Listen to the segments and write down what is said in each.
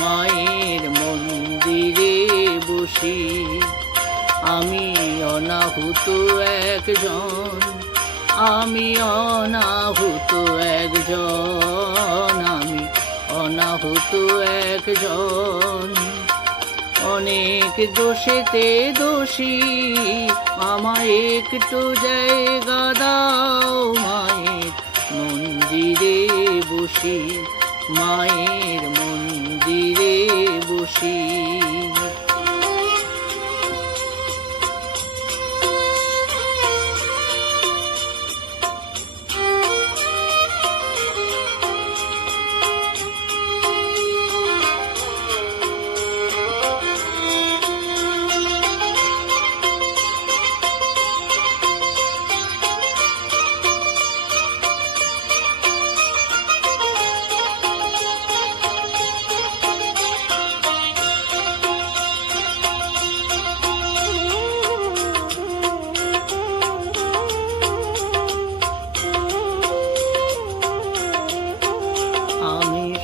মায়ের মন্দিরে বসি। আমি অনাহুত একজন, আমি অনাহুত একজন, আমি অনাহুত একজন। অনেক দোষেতে দোষী, আমায় একটু জায়গা দাও। মায়ের মন্দিরে বসি, মায়ের মন্দিরে বসি।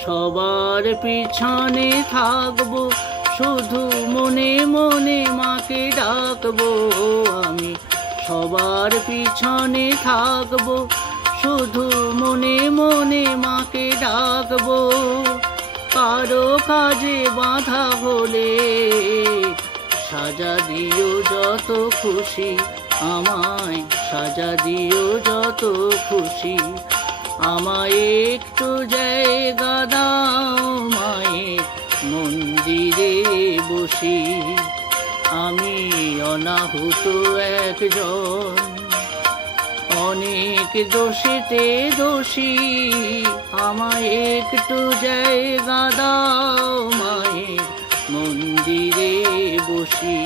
সবার পিছনে থাকবো, শুধু মনে মনে মাকে ডাকবো। আমি সবার পিছনে থাকবো, শুধু মনে মনে মাকে ডাকবো। কারো কাজে বাধা হলে সাজা দিও যত খুশি, আমায় সাজা দিও যত খুশি। আমায় একটু জায়গা দাও, মায়ের মন্দিরে বসি। আমি অনাহুত একজন, অনেক দোষেতে দোষী। আমায় একটু জায়গা দাও, মায়ের মন্দিরে বসি,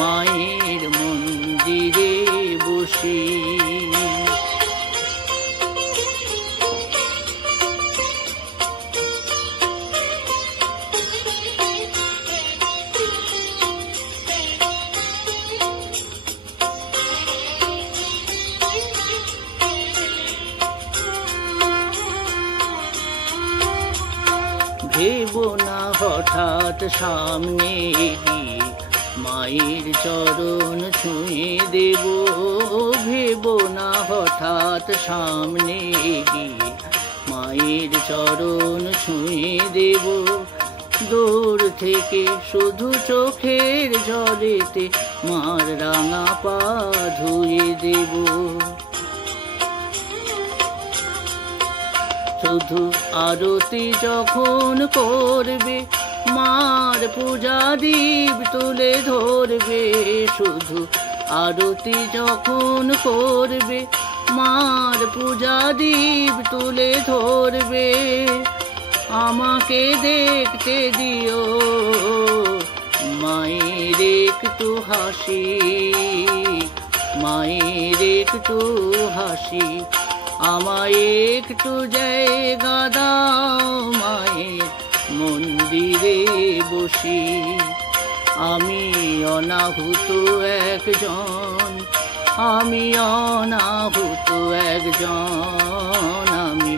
মায়ের মন্দিরে বসি। ভেবো না হঠাৎ সামনে গিয়ে মায়ের চরণ ছুঁয়ে দেব। ভেবো না হঠাৎ সামনে গিয়ে মায়ের চরণ ছুঁয়ে দেব। দূর থেকে শুধু চোখের জলেতে মার রাঙা পা ধুয়ে দেব। শুধু আরতি যখন করবে, মার পূজা দীপ তুলে ধরবে। শুধু আরতি যখন করবে, মার পূজা দীপ তুলে ধরবে। আমাকে দেখতে দিও, মায়ের একটু হাসি, মায়ের একটু হাসি। আমায় একটু জায়গা দাও, মায়ের মন্দিরে বসি। আমি অনাহুত একজন, আমি অনাহুত একজন, আমি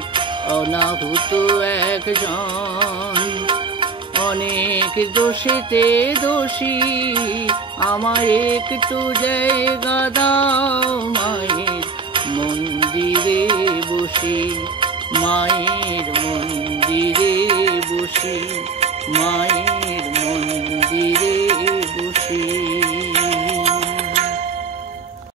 অনাহুত একজন। অনেক দোষেতে দোষী, আমায় একটু জায়গা দাও, মায়ের মন্দিরে বসি, মায়ের মন্দিরে বসি, মায়ের মন্দিরে বসি।